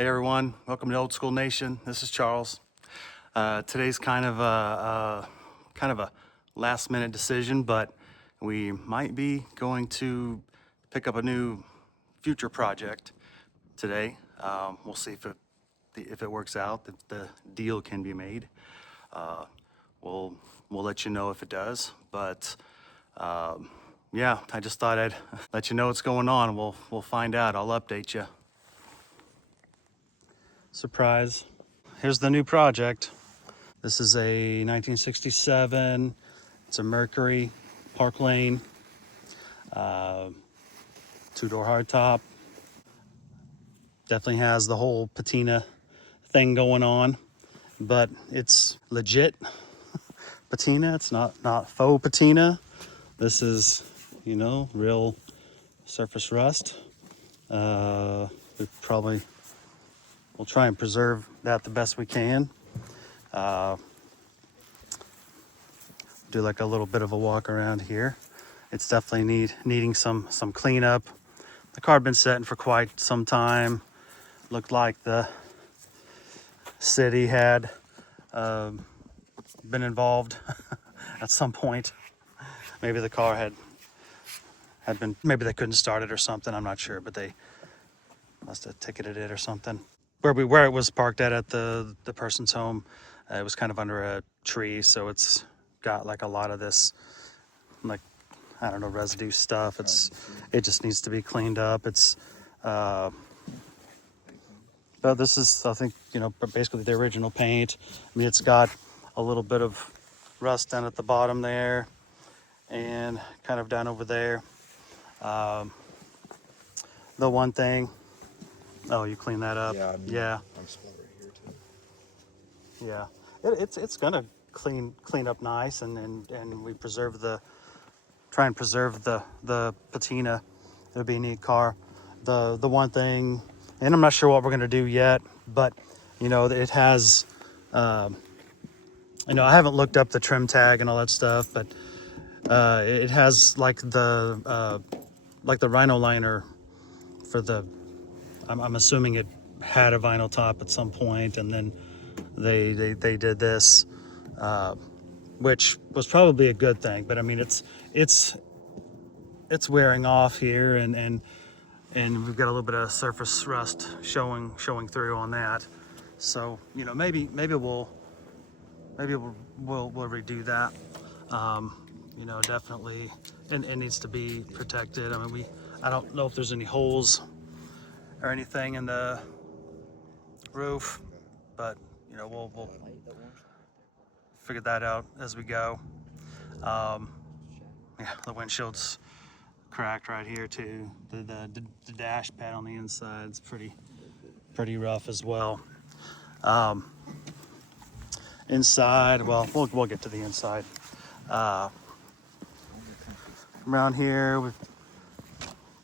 Hey everyone, welcome to Old School Nation. This is Charles. Today's kind of a last minute decision, but we might be going to pick up a new future project today. We'll see if it works out, if the deal can be made. Uh, we'll let you know if it does. But yeah, I just thought I'd let you know what's going on. We'll find out. I'll update you. Surprise. Here's the new project. This is a 1967. It's a Mercury Park Lane, uh, two-door hardtop. Definitely has the whole patina thing going on, but it's legit patina. It's not faux patina. This is, real surface rust. We will try and preserve that the best we can. Uh, do like a little bit of a walk around here. It's definitely needing some cleanup. The car had been sitting for quite some time. Looked like the city had been involved at some point. Maybe the car had been, maybe they couldn't start it or something. I'm not sure, but they must have ticketed it or something. Where it was parked at the person's home, it was kind of under a tree, so it's got like a lot of this, like, I don't know, residue stuff. It just needs to be cleaned up. But this is, I think, basically the original paint. I mean, it's got a little bit of rust down at the bottom there and kind of down over there. The one thing, oh, you clean that up. Yeah. I'm spot right here too. Yeah. It's gonna clean up nice, and we try and preserve the patina. It'll be a neat car. The one thing, and I'm not sure what we're gonna do yet, but it has, I haven't looked up the trim tag and all that stuff, but it has like the Rhino liner for the. I'm assuming it had a vinyl top at some point, and then they did this, which was probably a good thing. But I mean, it's wearing off here, and we've got a little bit of surface rust showing through on that. So maybe we'll redo that. Definitely, and it needs to be protected. I mean, I don't know if there's any holes or anything in the roof, but we'll figure that out as we go. Yeah, the windshield's cracked right here too. The dash pad on the inside is pretty rough as well. Inside, well, we'll get to the inside. Around here, we've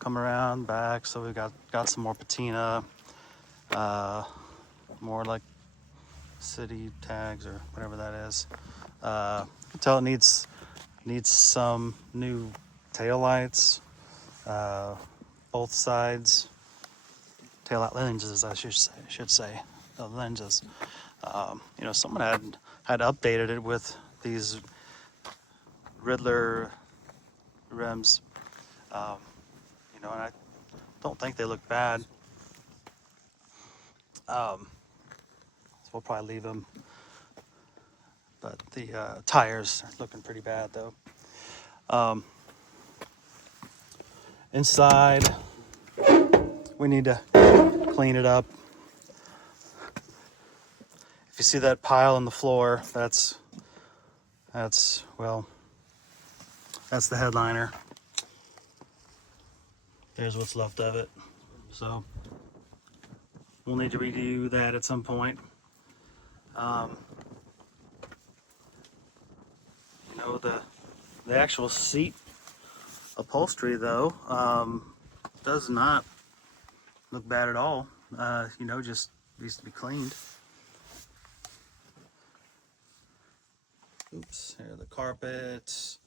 come around back, so we've got some more patina, more like city tags or whatever that is. You can tell it needs some new taillights, both sides. Taillight lenses, I should say, the lenses. Someone had updated it with these Riddler rims, and I don't think they look bad. So we'll probably leave them. But the tires are looking pretty bad though. Inside, we need to clean it up. If you see that pile on the floor, that's the headliner. There's what's left of it. So we'll need to redo that at some point. The actual seat upholstery though does not look bad at all. Just needs to be cleaned. Oops, here the carpet.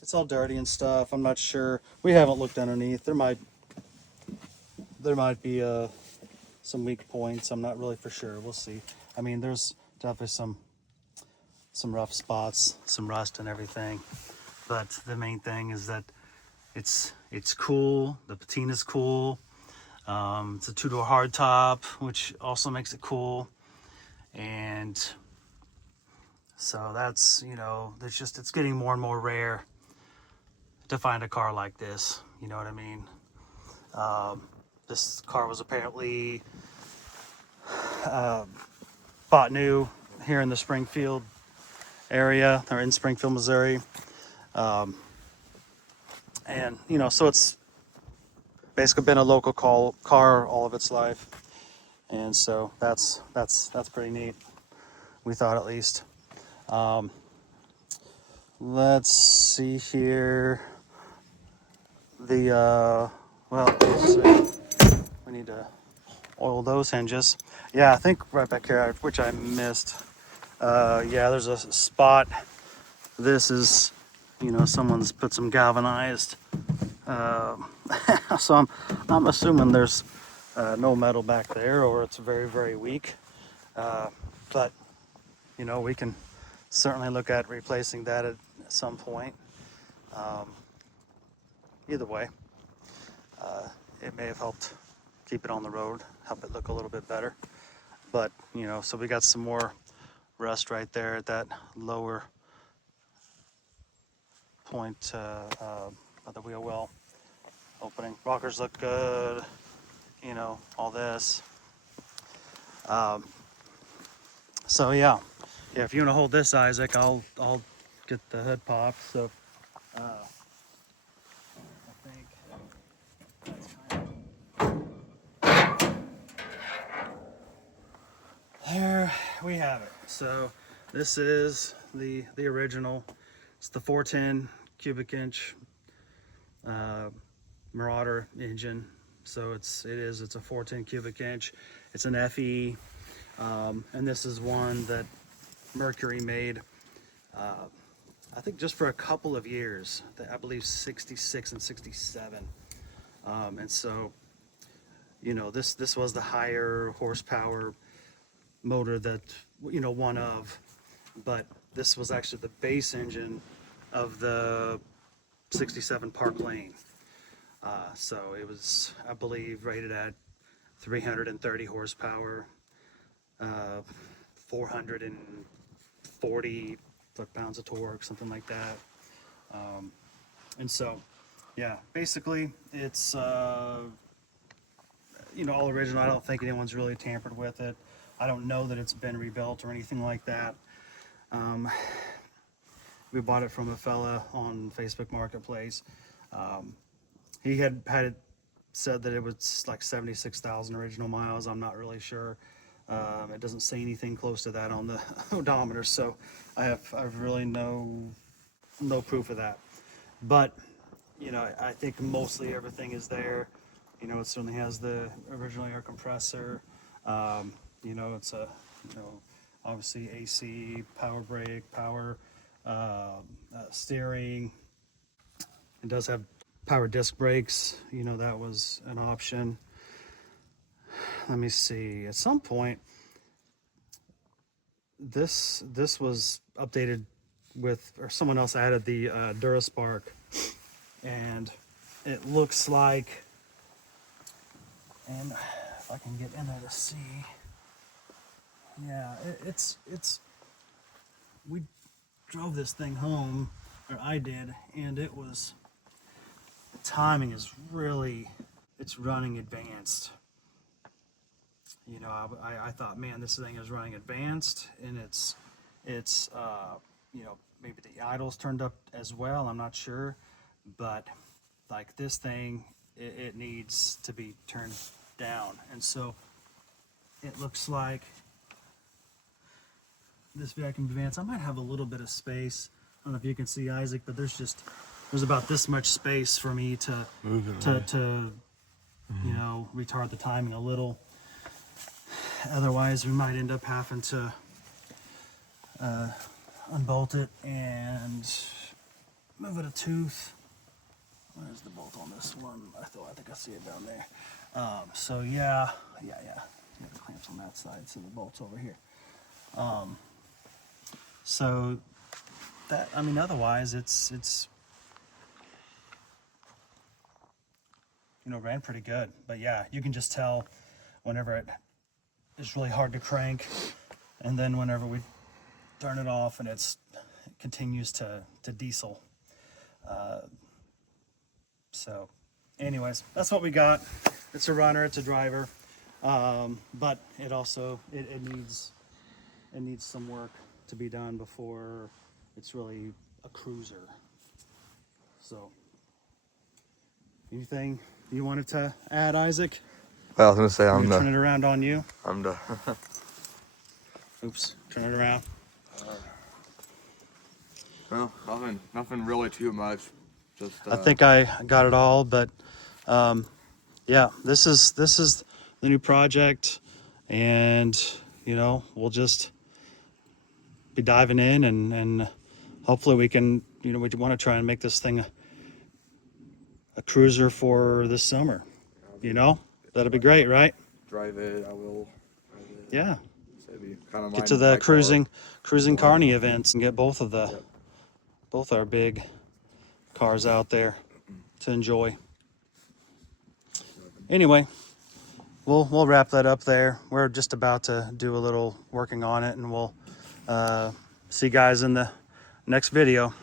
It's all dirty and stuff. I'm not sure. We haven't looked underneath. There might be some weak points. I'm not really for sure. We'll see. I mean, there's definitely some rough spots, some rust and everything. But the main thing is that it's cool. The patina's cool. It's a two-door hardtop, which also makes it cool. And so that's, you know, it's getting more and more rare to find a car like this. You know what I mean? This car was apparently bought new here in the Springfield area, or in Springfield, Missouri. And, you know, so it's basically been a local car all of its life. And so that's pretty neat. We thought, at least. Let's see here. Well, let's see. We need to oil those hinges. Yeah, I think right back here, which I missed. Yeah, there's a spot. This is, you know, someone's put some galvanized. So I'm assuming there's no metal back there, or it's very, very weak. But you know, we can certainly look at replacing that at some point. Either way, it may have helped keep it on the road, help it look a little bit better. But, you know, so we got some more rust right there at that lower point of the wheel well opening. Rockers look good, you know, all this. So yeah, if you want to hold this, Isaac, I'll get the hood popped. So I think that's kind of, there we have it. So this is the original. It's the 410 cubic inch Marauder engine. So it's a 410 cubic inch. It's an FE, and this is one that Mercury made. I think just for a couple of years. I believe 66 and 67. And so, you know, this was the higher horsepower motor that, you know, one of, but this was actually the base engine of the 67 Park Lane. So it was, I believe, rated at 330 horsepower, 440 foot-pounds of torque, something like that. And so, yeah, basically it's, you know, all original. I don't think anyone's really tampered with it. I don't know that it's been rebuilt or anything like that. We bought it from a fella on Facebook Marketplace. He had it said that it was like 76,000 original miles. I'm not really sure. It doesn't say anything close to that on the odometer, so I've really no proof of that. But you know, I think mostly everything is there. You know, it certainly has the original air compressor. You know, it's a, you know, obviously AC, power brake, power steering. It does have power disc brakes. You know, that was an option. Let me see. At some point, this was updated with, or someone else added the DuraSpark, and it looks like, and if I can get in there to see, yeah, it's we drove this thing home, or I did, and it was, the timing is really, it's running advanced. You know, I thought, man, this thing is running advanced, and it's you know, maybe the idle's turned up as well, I'm not sure, but like this thing, it needs to be turned down. And so it looks like this vacuum advance, I might have a little bit of space. I don't know if you can see, Isaac, but there's about this much space for me to you know, retard the timing a little. Otherwise, we might end up having to unbolt it and move it a tooth. Where's the bolt on this one? I think I see it down there. So yeah. on that side, so the bolt's over here. So that, I mean, otherwise it's you know, ran pretty good. But yeah, you can just tell whenever it's really hard to crank, and then whenever we turn it off and it continues to diesel. So anyways, that's what we got. It's a runner, it's a driver, but it also it needs some work to be done before it's really a cruiser. So anything you wanted to add, Isaac? Well, I was gonna say I'm gonna turn it around on you. I'm the Oops, turn it around. well, nothing really too much. Just I think I got it all, but yeah, this is the new project, and you know, we'll just be diving in, and hopefully we can, you know, we want to try and make this thing a cruiser for this summer. You know, that'd be great, right? drive it. I will. Drive it. Yeah. So it'd be kind of Get to the cruising carny events and get both of the both our big cars out there to enjoy. Anyway, we'll wrap that up there. We're just about to do a little working on it, and we'll see you guys in the next video.